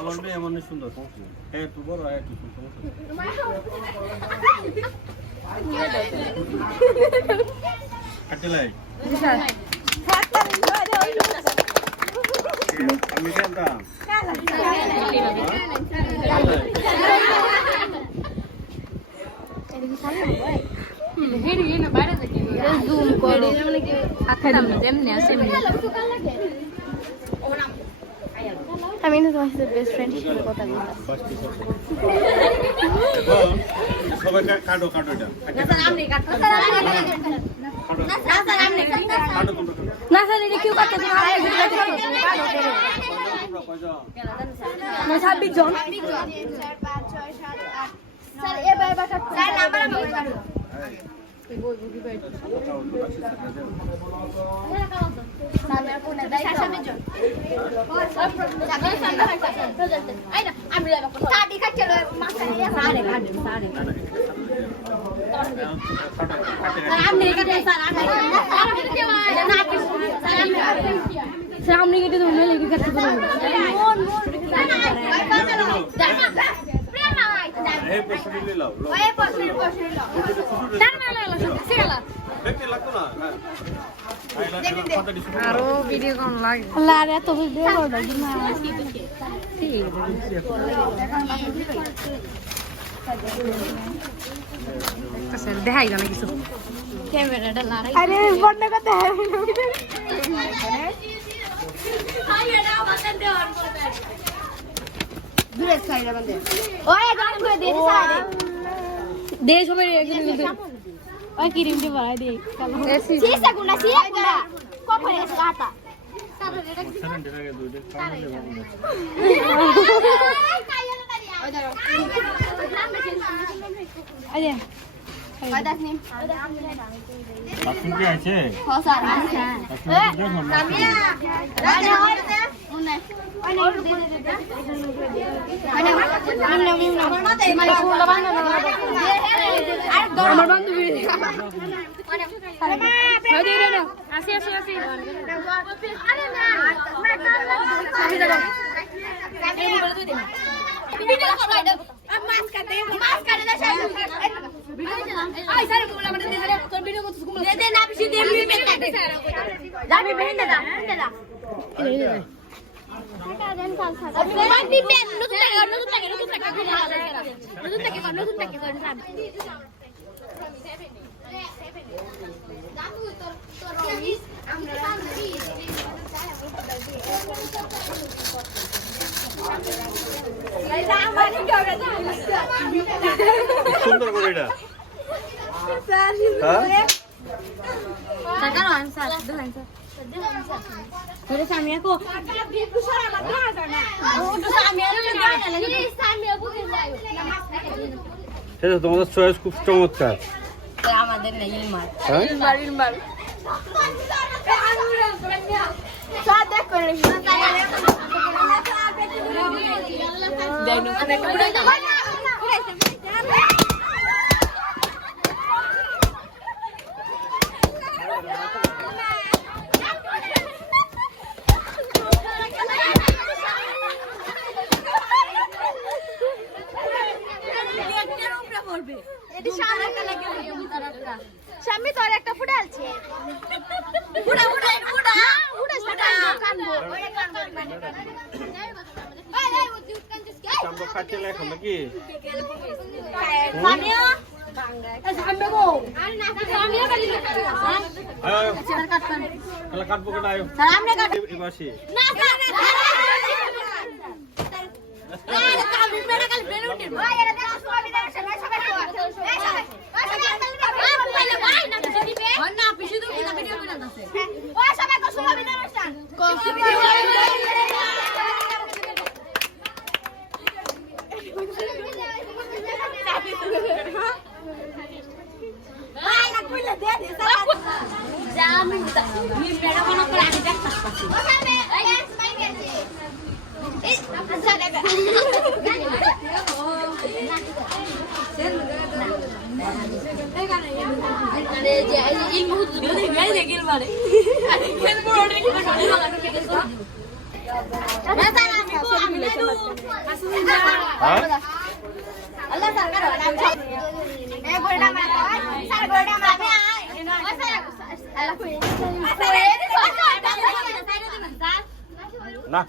আমার মেয়ে এমন সুন্দর একটু বড় একটু আমি জানতাম আমি না তোমার সাথে বেস্ট ফ্রেন্ড হিসেবে কথা বলছি সবাই কাটো কাটো এটা না স্যার এটা কেউ কাটতে তোমার আগে কাটতে না 26 জন 4 5 6 7 8 স্যার এবার কাটতে স্যার নাম্বার বলো সামনে কেটে তোমরা লেগে কাটতে পারো এই প্রশ্ন দিলে লাও ওই প্রশ্ন লাও তার মানে সেলা দেখতে লাগতো না আরো ভিডিও কোন লাগে আল্লাহ আরে এত ভিডিও করো না স্যার দেখাই না কিছু ক্যামেরাটা লাগাই আরে বন্ধ করতে হবে আইয়া বাতান দে অন করতে দূরে সাইডে বন্ধ ওই গান করে দে সাইডে দে সবাই একজন ওই ক্রিম দিয়ে বাড়াই দে সিসা গুনা কত এসে কাটা আরে বাথরুম কি আছে আমার বান্ধবী আসি সুন্দর করে এটা তোমাদের চয়েস খুব চমৎকার আমাদের স্বামী তোর একটা ফুটালছে ফুটা ফুটা ফুটা ফুটা ফুটা কানবো ওই কানবো এই ওই উৎকান্তিস কে চামড়া কাটতে লেখা নাকি সামিয়া সামনে গো আরে না সামিয়া বাড়ি কাটবো কেন আয়ো সামনে কাট এবাসি না Allah sarkar orang cok. Gorda mata. Sar gorda mata ai. Allah kuy. না